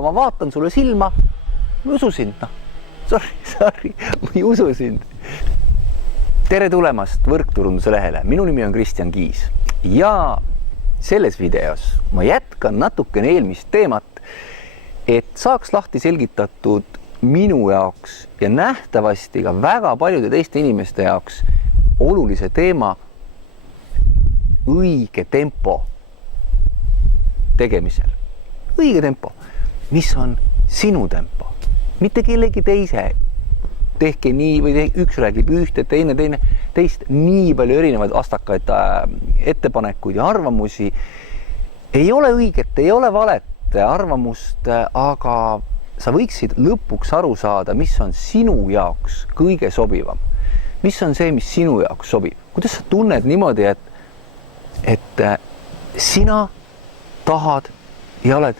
aga ma vaatan sulle silma, ma ei usu sind, noh. Sorry, ma ei usu sind. Tere tulemast Võrkturunduse lehele. Minu nimi on Kristjan Kiis ja selles videos ma jätkan natukene eelmist teemat, et saaks lahti selgitatud minu jaoks ja nähtavasti ka väga paljude teiste inimeste jaoks olulise teema õige tempo tegemisel. Õige tempo, mis on sinu tempo, mitte kellegi teise. Tehke nii või üks räägib ühte, teine teist, nii palju erinevaid vastakaid ettepanekuid ja arvamusi. Ei ole õiget, ei ole valet arvamust, aga sa võiksid lõpuks aru saada, mis on sinu jaoks kõige sobivam. Mis on see, mis sinu jaoks sobib? Kuidas sa tunned niimoodi, et sina tahad ja oled,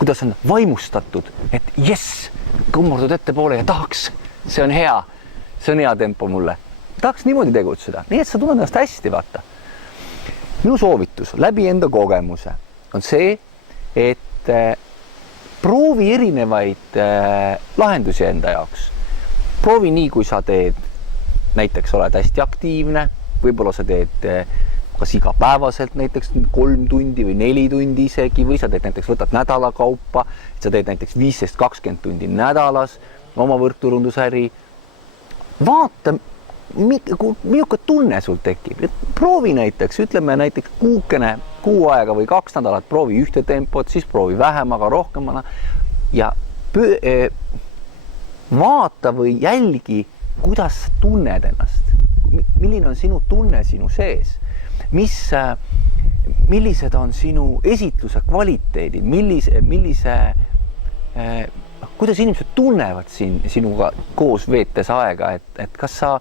kuidas on vaimustatud, et jess, kummurdud ettepoole ja tahaks. See on hea tempo mulle. Tahaks niimoodi tegutseda, nii et sa tunned ennast hästi, vaata. Minu soovitus läbi enda kogemuse on see, et proovi erinevaid lahendusi enda jaoks. Proovi nii, kui sa teed, näiteks oled hästi aktiivne, võib-olla sa teed kas igapäevaselt näiteks 3 tundi või 4 tundi isegi, või sa teed näiteks võtad nädala kaupa, sa teed näiteks 15-20 tundi nädalas, oma võrkturundusäri. Vaata, milline tunne sul tekib. Proovi näiteks, ütleme näiteks kuu aega või 2 nädalat, proovi ühte tempot, siis proovi vähem, aga rohkemana. Ja vaata või jälgi, kuidas sa tunned ennast. Milline on sinu tunne sinu sees? Millised on sinu esitluse kvaliteedid? Kuidas inimesed tunnevad sinuga koos veetes aega, et kas sa,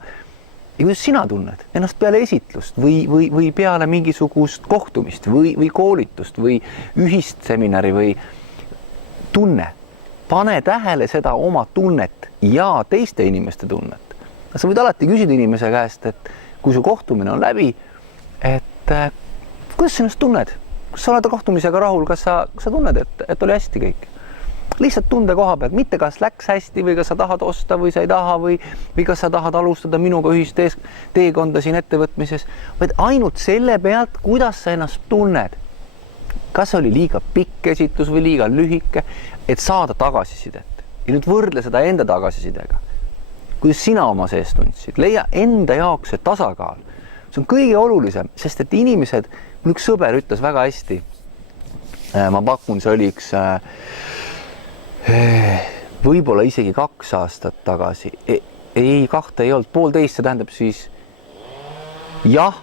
ja kuidas sina tunned ennast peale esitlust või peale mingisugust kohtumist või koolitust või ühist seminari või tunne. Pane tähele seda oma tunnet ja teiste inimeste tunnet. Sa võid alati küsida inimese käest, et kui su kohtumine on läbi, et kuidas sa ennast tunned? Kas sa oled kohtumisega rahul? Kas sa tunned, et oli hästi kõik? Lihtsalt tunde koha pealt, mitte kas läks hästi või kas sa tahad osta või sa ei taha või kas sa tahad alustada minuga ühist teekonda siin ettevõtmises, vaid ainult selle pealt, kuidas sa ennast tunned. Kas oli liiga pikk esitlus või liiga lühike, et saada tagasisidet. Ja nüüd võrdle seda enda tagasisidega. Kuidas sina oma sees tundsid? Leia enda jaoks see tasakaal. See on kõige olulisem, sest et inimesed, mul üks sõber ütles väga hästi, ma pakun, see oli üks võib-olla isegi 2 aastat tagasi, ei 2 ei olnud, 1,5, see tähendab siis jah,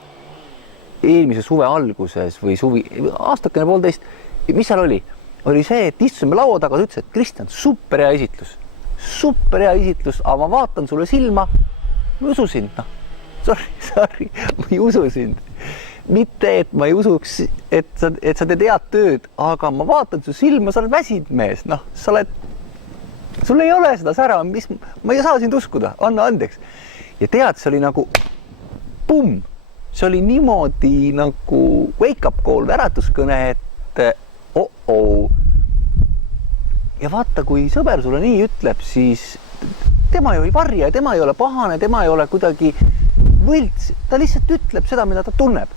eelmise suve alguses või suvi, aastakene 1,5, mis seal oli? Oli see, et istusime laua taga, ta ütles, et Kristjan, super hea esitlus, aga ma vaatan sulle silma, ma ei usu sind, noh. Sorry, ma ei usu sind. Mitte, et ma ei usuks, et sa teed head tööd, aga ma vaatan su silma, sa oled väsinud mees, noh, sul ei ole seda sära, ma ei saa sind uskuda, anna andeks. Ja tead, see oli nagu pumm, see oli niimoodi nagu wake up call, äratuskõne, et ja vaata, kui sõber sulle nii ütleb, siis tema ju ei varja, tema ei ole pahane, tema ei ole kuidagi võlts, ta lihtsalt ütleb seda, mida ta tunneb.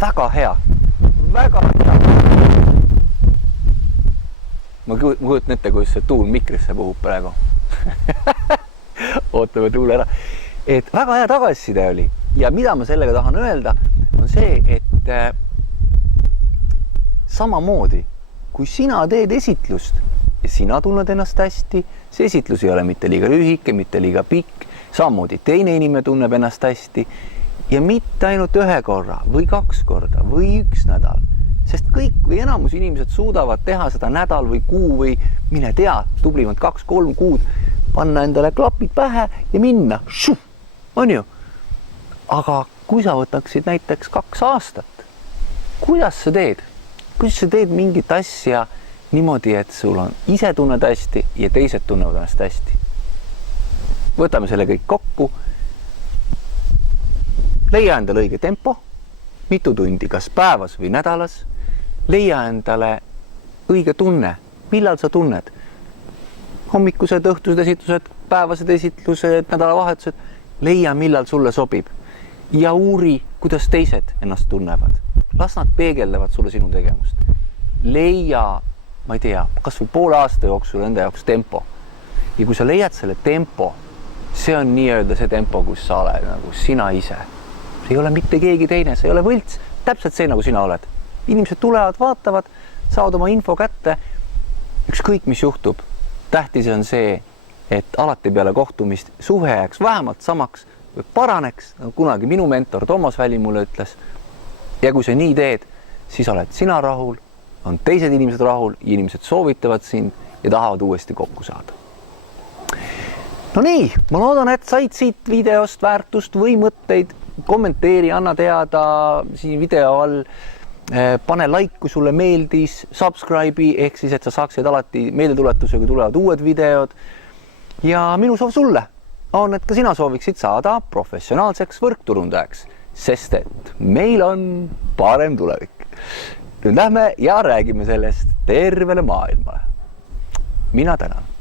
Väga hea. Ma kujutan ette, kuidas see tuul mikrisse puhub praegu. Ootame tuule ära. Et väga hea tagasiside oli. Ja mida ma sellega tahan öelda, on see, et samamoodi, kui sina teed esitlust ja sina tunned ennast hästi, see esitlus ei ole mitte liiga lühike, mitte liiga pikk, samamoodi teine inimene tunneb ennast hästi ja mitte ainult 1 korra või 2 korda või 1 nädal, sest kõik või enamus inimesed suudavad teha seda nädal või kuu või mine tea, tublimad 2-3 kuud, panna endale klapid pähe ja minna, on ju. Aga kui sa võtaksid näiteks 2 aastat, kuidas sa teed? Kuidas sa teed mingit asja niimoodi, et sul on ise tunned hästi ja teised tunnevad ennast hästi? Võtame selle kõik kokku. Leia endale õige tempo, mitu tundi, kas päevas või nädalas. Leia endale õige tunne, millal sa tunned? Hommikused, õhtused esitlused, päevased esitlused, nädalavahetused, leia, millal sulle sobib ja uuri, kuidas teised ennast tunnevad. Las nad peegeldavad sulle sinu tegevust. Leia, ma ei tea, kas või poole aasta jooksul enda jaoks tempo. Ja kui sa leiad selle tempo, see on nii-öelda see tempo, kus sa oled nagu sina ise. See ei ole mitte keegi teine, see ei ole võlts, täpselt see, nagu sina oled. Inimesed tulevad, vaatavad, saavad oma info kätte, ükskõik mis juhtub. Tähtis on see, et alati peale kohtumist suhe jääks vähemalt samaks või paraneks, nagu kunagi minu mentor Toomas Väli mulle ütles. Ja kui sa nii teed, siis oled sina rahul, on teised inimesed rahul, inimesed soovitavad sind ja tahavad uuesti kokku saada. No nii, ma loodan, et said siit videost väärtust või mõtteid, kommenteeri, anna teada siin video all, pane like, kui sulle meeldis, subscribe'i, ehk siis, et sa saaksid alati meeldetuletuse, kui tulevad uued videod. Ja minu soov sulle on, et ka sina sooviksid saada professionaalseks võrkturundajaks, sest et meil on parem tulevik. Nüüd lähme ja räägime sellest tervele maailmale. Mina tänan.